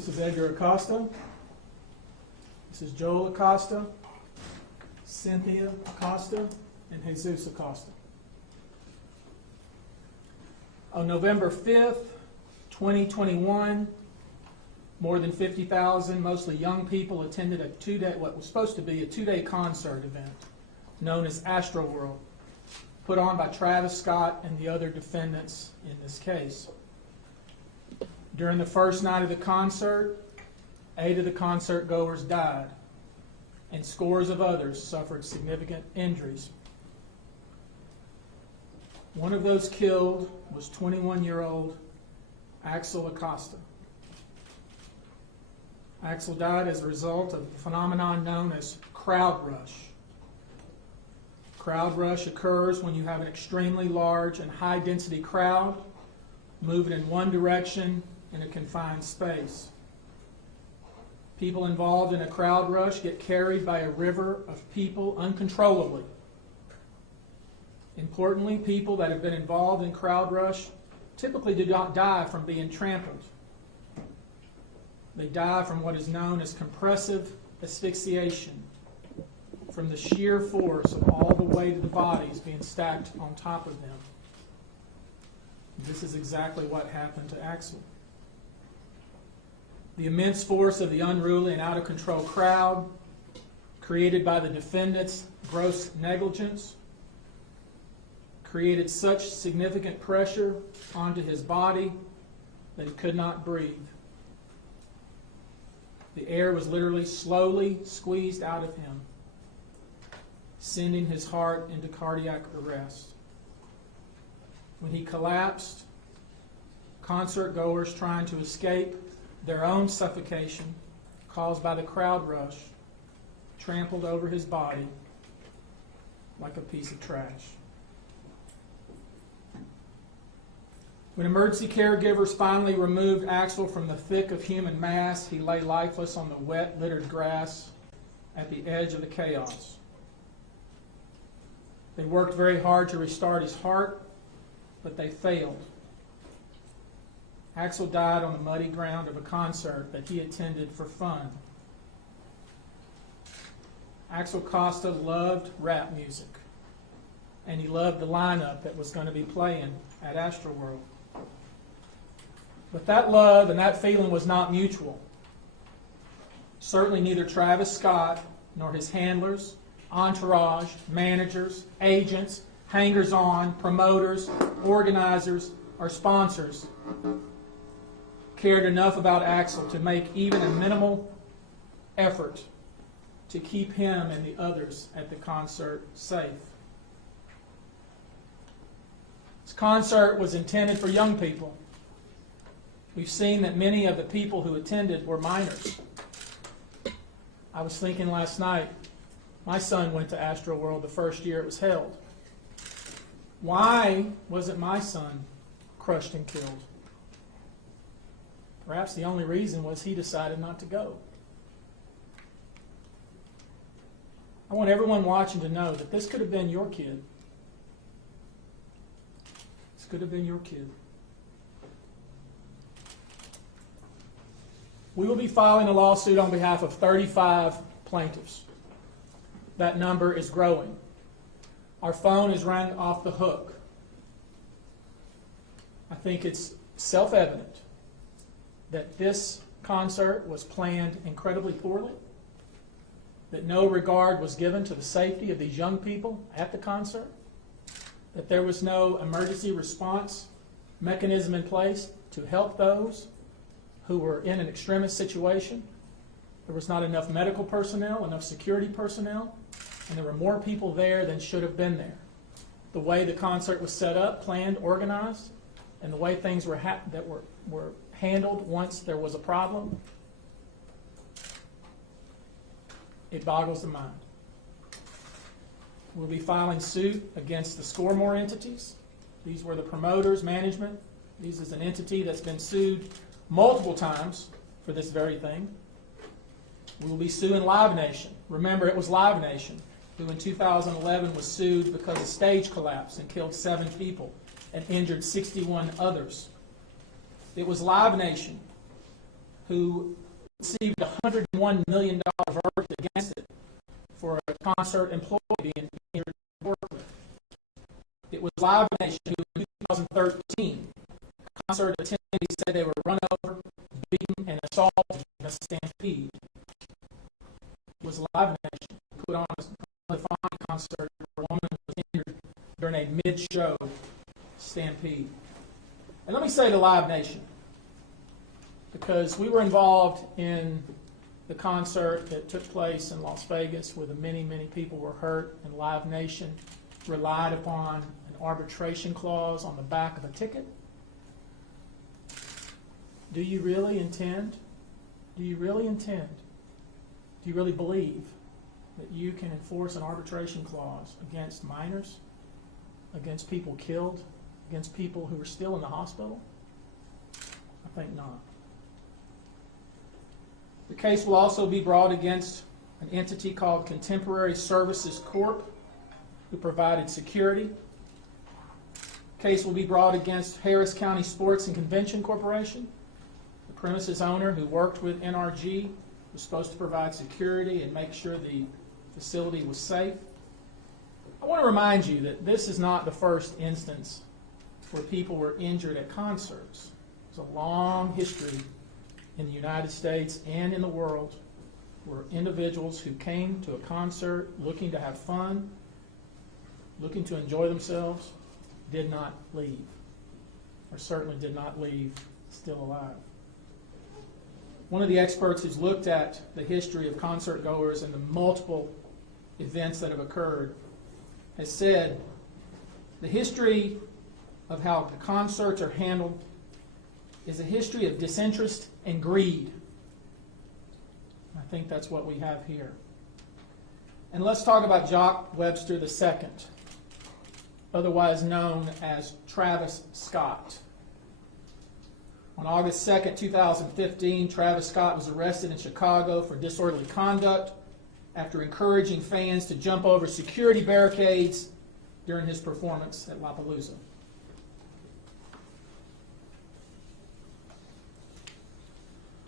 This is Edgar Acosta. This is Joel Acosta, Cynthia Acosta, and Jesus Acosta. On November 5th, 2021, more than 50,000, mostly young people, attended what was supposed to be a two-day concert event known as Astroworld, put on by Travis Scott and the other defendants in this case. During the first night of the concert, 8 of the concert goers died, and scores of others suffered significant injuries. One of those killed was 21-year-old Axel Acosta. Axel died as a result of the phenomenon known as crowd rush. Crowd rush occurs when you have an extremely large and high-density crowd moving in one direction in a confined space. People involved in a crowd rush get carried by a river of people uncontrollably. Importantly, people that have been involved in crowd rush typically do not die from being trampled. They die from what is known as compressive asphyxiation, from the sheer force of all the weight of the bodies being stacked on top of them. This is exactly what happened to Axel. The immense force of the unruly and out-of-control crowd, created by the defendant's gross negligence, created such significant pressure onto his body that he could not breathe. The air was literally slowly squeezed out of him, sending his heart into cardiac arrest. When he collapsed, concert goers trying to escape their own suffocation caused by the crowd rush trampled over his body like a piece of trash. When emergency caregivers finally removed Axel from the thick of human mass, he lay lifeless on the wet, littered grass at the edge of the chaos. They worked very hard to restart his heart, but they failed. Axel died on the muddy ground of a concert that he attended for fun. Axel Acosta loved rap music, and he loved the lineup that was going to be playing at Astroworld. But that love and that feeling was not mutual. Certainly neither Travis Scott nor his handlers, entourage, managers, agents, hangers-on, promoters, organizers, or sponsors cared enough about Axel to make even a minimal effort to keep him and the others at the concert safe. This concert was intended for young people. We've seen that many of the people who attended were minors. I was thinking last night, my son went to Astroworld the first year it was held. Why wasn't my son crushed and killed? Perhaps the only reason was he decided not to go. I want everyone watching to know that this could have been your kid. This could have been your kid. We will be filing a lawsuit on behalf of 35 plaintiffs. That number is growing. Our phone is rang off the hook. I think it's self-evident that this concert was planned incredibly poorly, that no regard was given to the safety of these young people at the concert, that there was no emergency response mechanism in place to help those who were in an extremist situation. There was not enough medical personnel, enough security personnel, and there were more people there than should have been there. The way the concert was set up, planned, organized, and the way things were handled once there was a problem, it boggles the mind. We'll be filing suit against the score more entities. These were the promoters, management. This is an entity that's been sued multiple times for this very thing. We will be suing Live Nation. Remember, it was Live Nation who in 2011 was sued because a stage collapsed and killed 7 people and injured 61 others. It was Live Nation who received a $101 million verdict against it for a concert employee being injured at work with. It was Live Nation who, in 2013, concert attendees said they were run over, beaten, and assaulted in a stampede. It was Live Nation who put on a fine concert where a woman was injured during a mid-show stampede. And let me say to Live Nation, because we were involved in the concert that took place in Las Vegas where many, many people were hurt, and Live Nation relied upon an arbitration clause on the back of a ticket. Do you really intend? Do you really believe that you can enforce an arbitration clause against minors, against people killed, against people who are still in the hospital? I think not. The case will also be brought against an entity called Contemporary Services Corp., who provided security. The case will be brought against Harris County Sports and Convention Corporation, the premises owner who worked with NRG, was supposed to provide security and make sure the facility was safe. I want to remind you that this is not the first instance where people were injured at concerts. There's a long history in the United States and in the world where individuals who came to a concert looking to have fun, looking to enjoy themselves, did not leave, or certainly did not leave still alive. One of the experts who's looked at the history of concert goers and the multiple events that have occurred has said the history of how the concerts are handled is a history of disinterest and greed. I think that's what we have here. And let's talk about Jock Webster II, otherwise known as Travis Scott. On August 2nd, 2015, Travis Scott was arrested in Chicago for disorderly conduct after encouraging fans to jump over security barricades during his performance at Lollapalooza.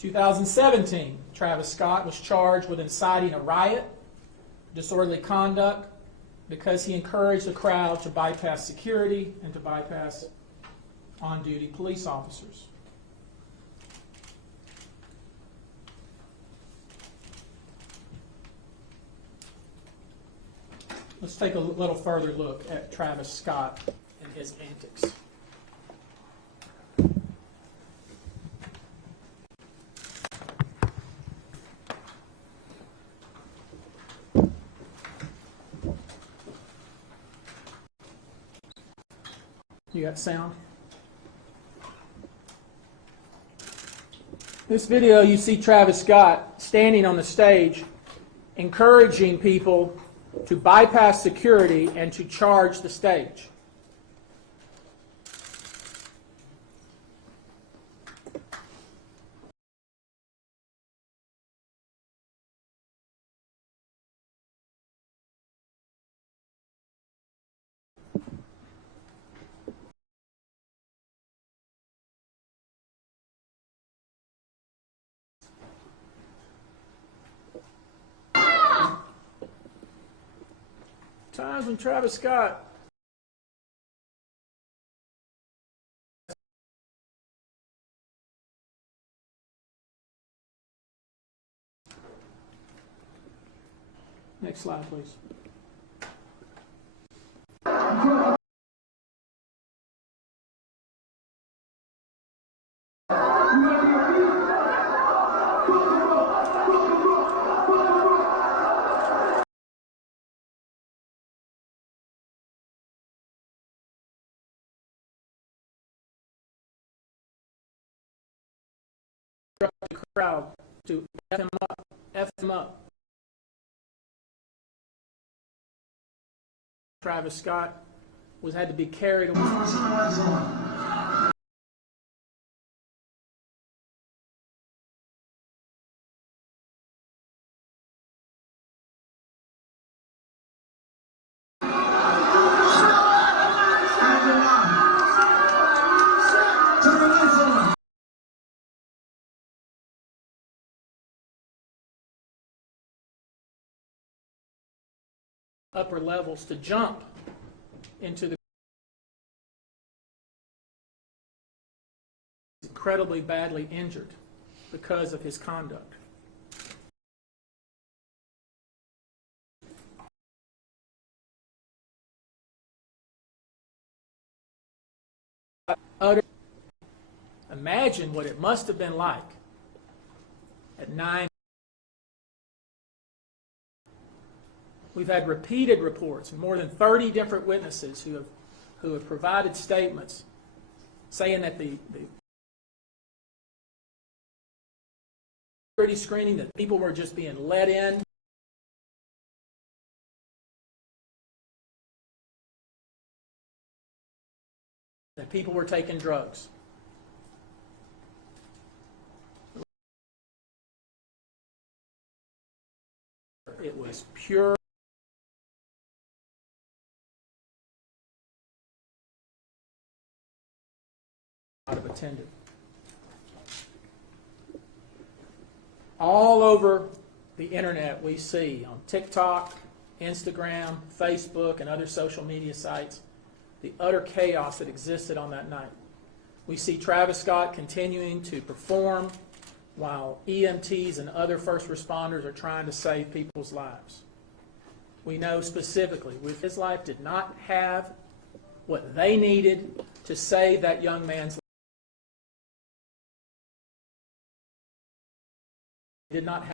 In 2017, Travis Scott was charged with inciting a riot, disorderly conduct, because he encouraged the crowd to bypass security and to bypass on-duty police officers. Let's take a little further look at Travis Scott and his antics. You got sound? This video, you see Travis Scott standing on the stage encouraging people to bypass security and to charge the stage. Times when Travis Scott Next slide, please. The crowd to F him up, F him up. Travis Scott had to be carried away. upper levels to jump into the incredibly badly injured because of his conduct. Imagine what it must have been like at 9. We've had repeated reports, more than 30 different witnesses who have provided statements saying that the security screening, that people were just being let in. That people were taking drugs. It was pure out of attended. All over the internet we see, on TikTok, Instagram, Facebook, and other social media sites, the utter chaos that existed on that night. We see Travis Scott continuing to perform while EMTs and other first responders are trying to save people's lives. We know specifically his life did not have what they needed to save that young man's life. He did not have.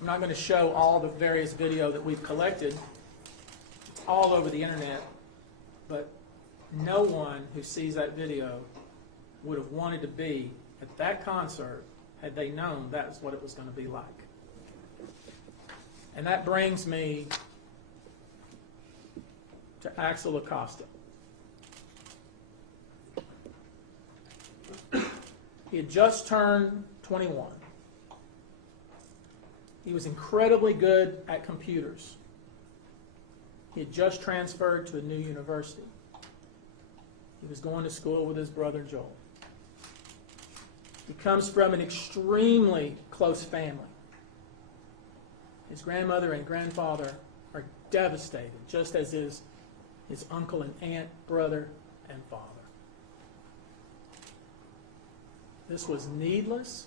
I'm not going to show all the various video that we've collected all over the internet, but no one who sees that video would have wanted to be at that concert had they known that's what it was going to be like. And that brings me to Axel Acosta. He had just turned 21. He was incredibly good at computers. He had just transferred to a new university. He was going to school with his brother Joel. He comes from an extremely close family. His grandmother and grandfather are devastated, just as is his uncle and aunt, brother and father. This was needless.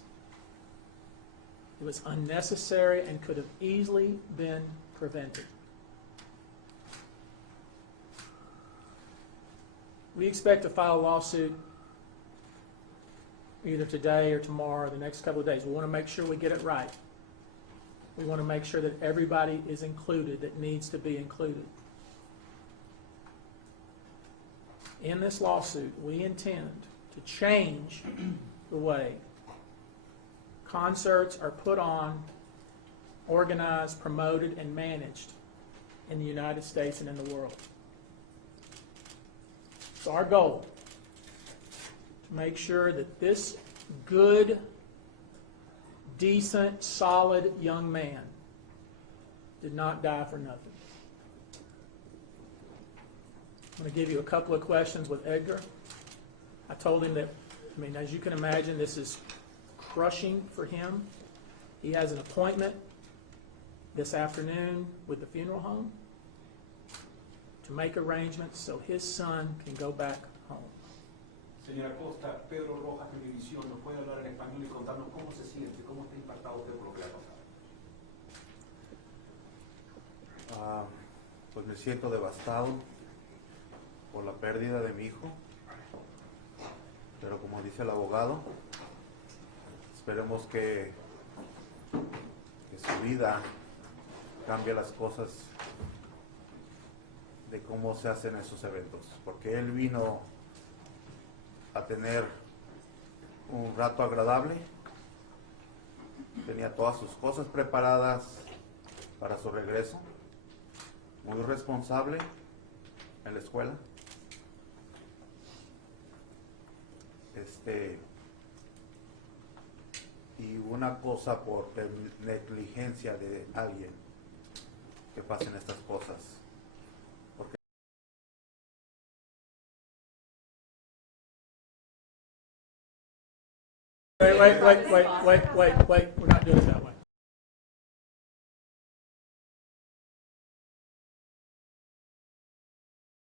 It was unnecessary and could have easily been prevented. We expect to file a lawsuit either today or tomorrow or the next couple of days. We want to make sure we get it right. We want to make sure that everybody is included that needs to be included. In this lawsuit, we intend to change the way concerts are put on, organized, promoted, and managed in the United States and in the world. It's our goal to make sure that this good, decent, solid young man did not die for nothing. I'm going to give you a couple of questions with Edgar. I told him that, as you can imagine, this is crushing for him. He has an appointment this afternoon with the funeral home to make arrangements so his son can go back home. Señora Acosta, Pedro Rojas, Televisión, ¿nos puede hablar en español y contarnos cómo se siente, cómo está impactado usted por lo que le ha pasado? Pues me siento devastado por la pérdida de mi hijo, pero como dice el abogado, esperemos que su vida cambie las cosas de cómo se hacen esos eventos, porque él vino a tener un rato agradable, tenía todas sus cosas preparadas para su regreso, muy responsable en la escuela, y una cosa por negligencia de alguien que pasen estas cosas. wait. We're not doing it that way.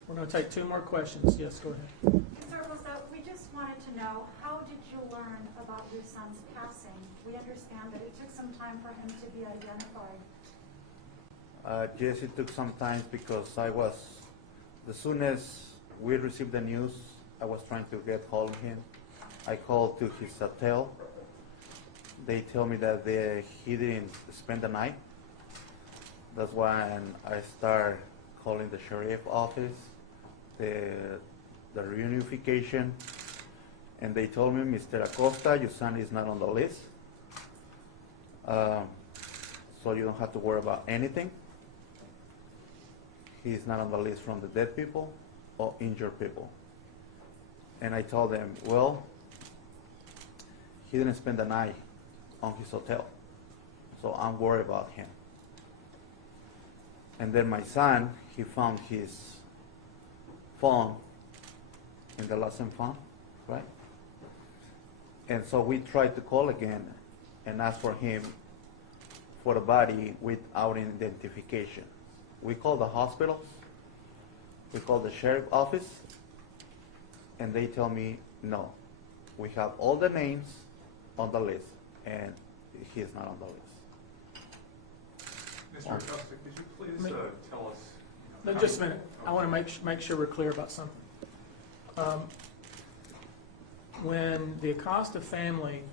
We're going to take two more questions. Yes, go ahead. Mr. Acosta, we just wanted to know, how did you learn about your son's passing? We understand that it took some time for him to be identified. Yes, it took some time because as soon as we received the news, I was trying to get hold of him. I called to his hotel. They tell me that he didn't spend the night. That's why I start calling the sheriff office, the reunification, and they told me, Mr. Acosta, your son is not on the list, so you don't have to worry about anything. He's not on the list from the dead people or injured people. And I told them, well, he didn't spend the night on his hotel, so I'm worried about him. And then my son, he found his phone in the lost and found, right? And so we tried to call again and ask for him for the body without identification. We called the hospitals, we called the sheriff office, and they tell me, no, we have all the names on the list, and he is not on the list. Mr. Acosta, could you please tell us? No, just a minute. I want to make sure we're clear about something. When the Acosta family,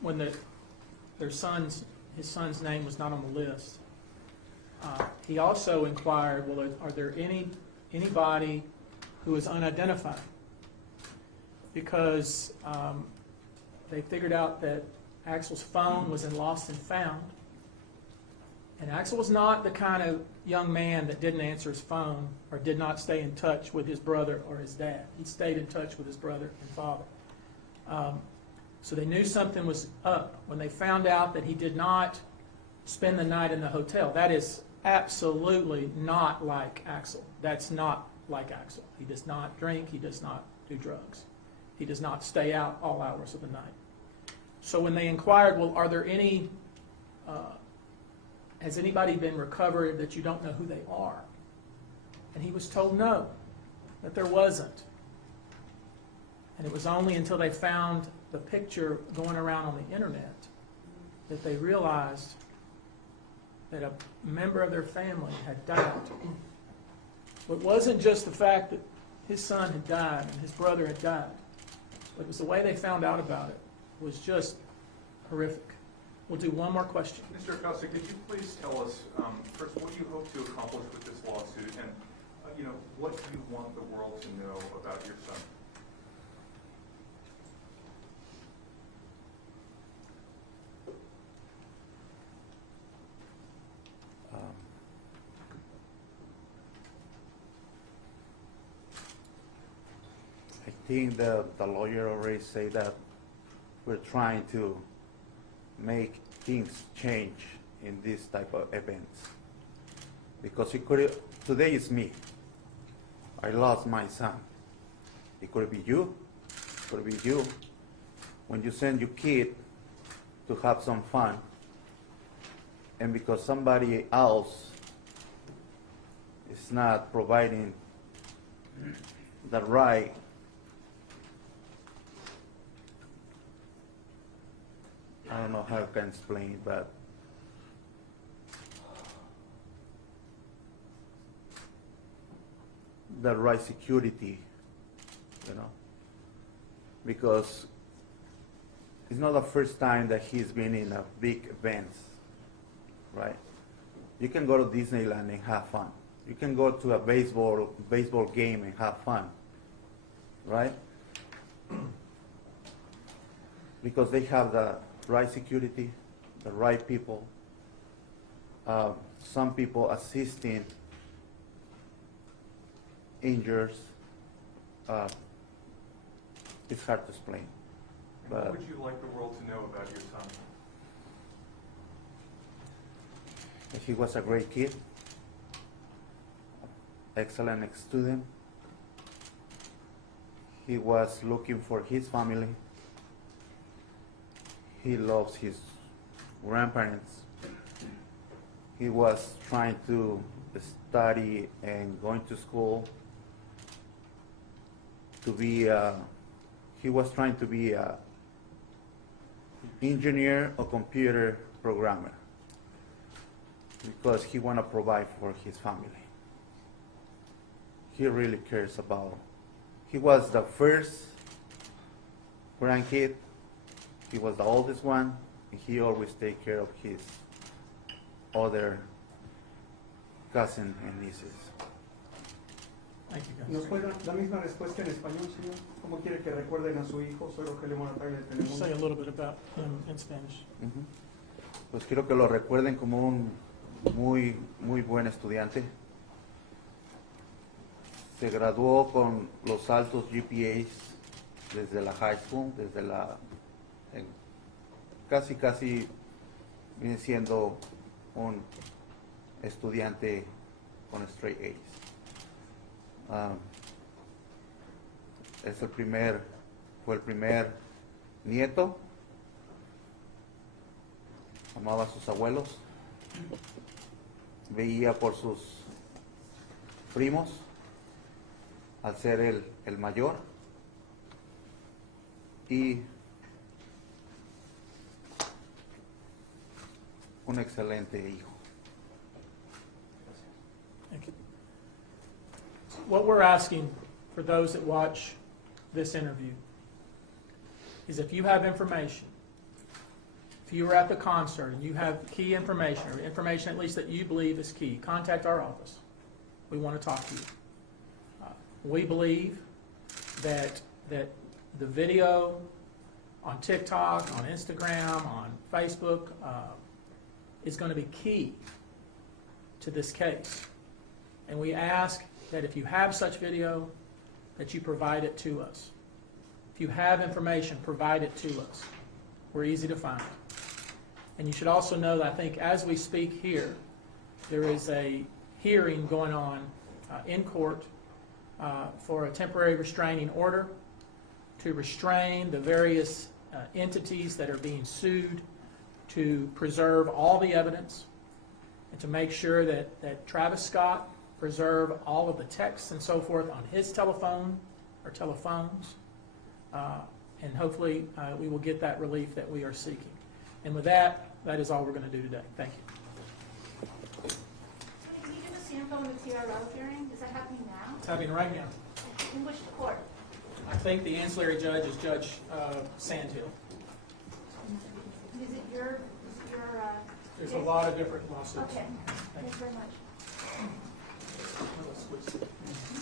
when his son's name was not on the list, he also inquired, well, are there anybody who is unidentified? Because they figured out that Axel's phone was in lost and found. And Axel was not the kind of young man that didn't answer his phone or did not stay in touch with his brother or his dad. He stayed in touch with his brother and father. So they knew something was up when they found out that he did not spend the night in the hotel. That is absolutely not like Axel. That's not like Axel. He does not drink. He does not do drugs. He does not stay out all hours of the night. So when they inquired, well, are there any... has anybody been recovered that you don't know who they are? And he was told no, that there wasn't. And it was only until they found the picture going around on the internet that they realized that a member of their family had died. It wasn't just the fact that his son had died and his brother had died. It was the way they found out about it was just horrific. We'll do one more question. Mr. Acosta, could you please tell us, first, what you hope to accomplish with this lawsuit, and what you want the world to know about your son? I think the lawyer already said that we're trying to make things change in this type of events. Because today is me. I lost my son. It could be you. It could be you. When you send your kid to have some fun, and because somebody else is not providing the right I don't know how I can explain, but the right security, because it's not the first time that he's been in a big event, right? You can go to Disneyland and have fun. You can go to a baseball game and have fun, right? Because they have the right security, the right people, some people assisting injured. It's hard to explain. And what would you like the world to know about your son? He was a great kid, excellent student. He was looking for his family. he loves his grandparents. He was trying to study and going to school to be, he was trying to be a engineer or computer programmer because he want to provide for his family. He really cares about, he was the first grandkid, he was the oldest one, and he always take care of his other cousins and nieces. Thank you, guys. ¿Nos puede dar la misma respuesta en español, señor? ¿Cómo quiere que recuerden a su hijo? Soy Rogelio Morataya de Telemundo. Say a little bit about him in Spanish. Ujú. Pues quiero que lo recuerden como un muy buen estudiante. Se graduó con los altos GPAs desde la high school, desde la casi viene siendo un estudiante con straight A's. Fue el primer nieto, amaba a sus abuelos, veía por sus primos al ser el mayor y un excelente hijo. Thank you. What we're asking for those that watch this interview is if you have information, if you were at the concert and you have key information, or information at least that you believe is key, contact our office. We want to talk to you. We believe that the video on TikTok, on Instagram, on Facebook is going to be key to this case. And we ask that if you have such video, that you provide it to us. If you have information, provide it to us. We're easy to find. And you should also know that I think as we speak here, there is a hearing going on in court for a temporary restraining order to restrain the various entities that are being sued, to preserve all the evidence, and to make sure that Travis Scott preserve all of the texts and so forth on his telephone or telephones, and hopefully we will get that relief that we are seeking. And with that, that is all we're going to do today. Thank you. Can you give us the info on the TRO hearing? Is that happening now? It's happening right now. In which court? I think the ancillary judge is Judge Sandhill. Is it your There's a lot of different lawsuits. Okay, Thank thanks you. very much. Let's switch to-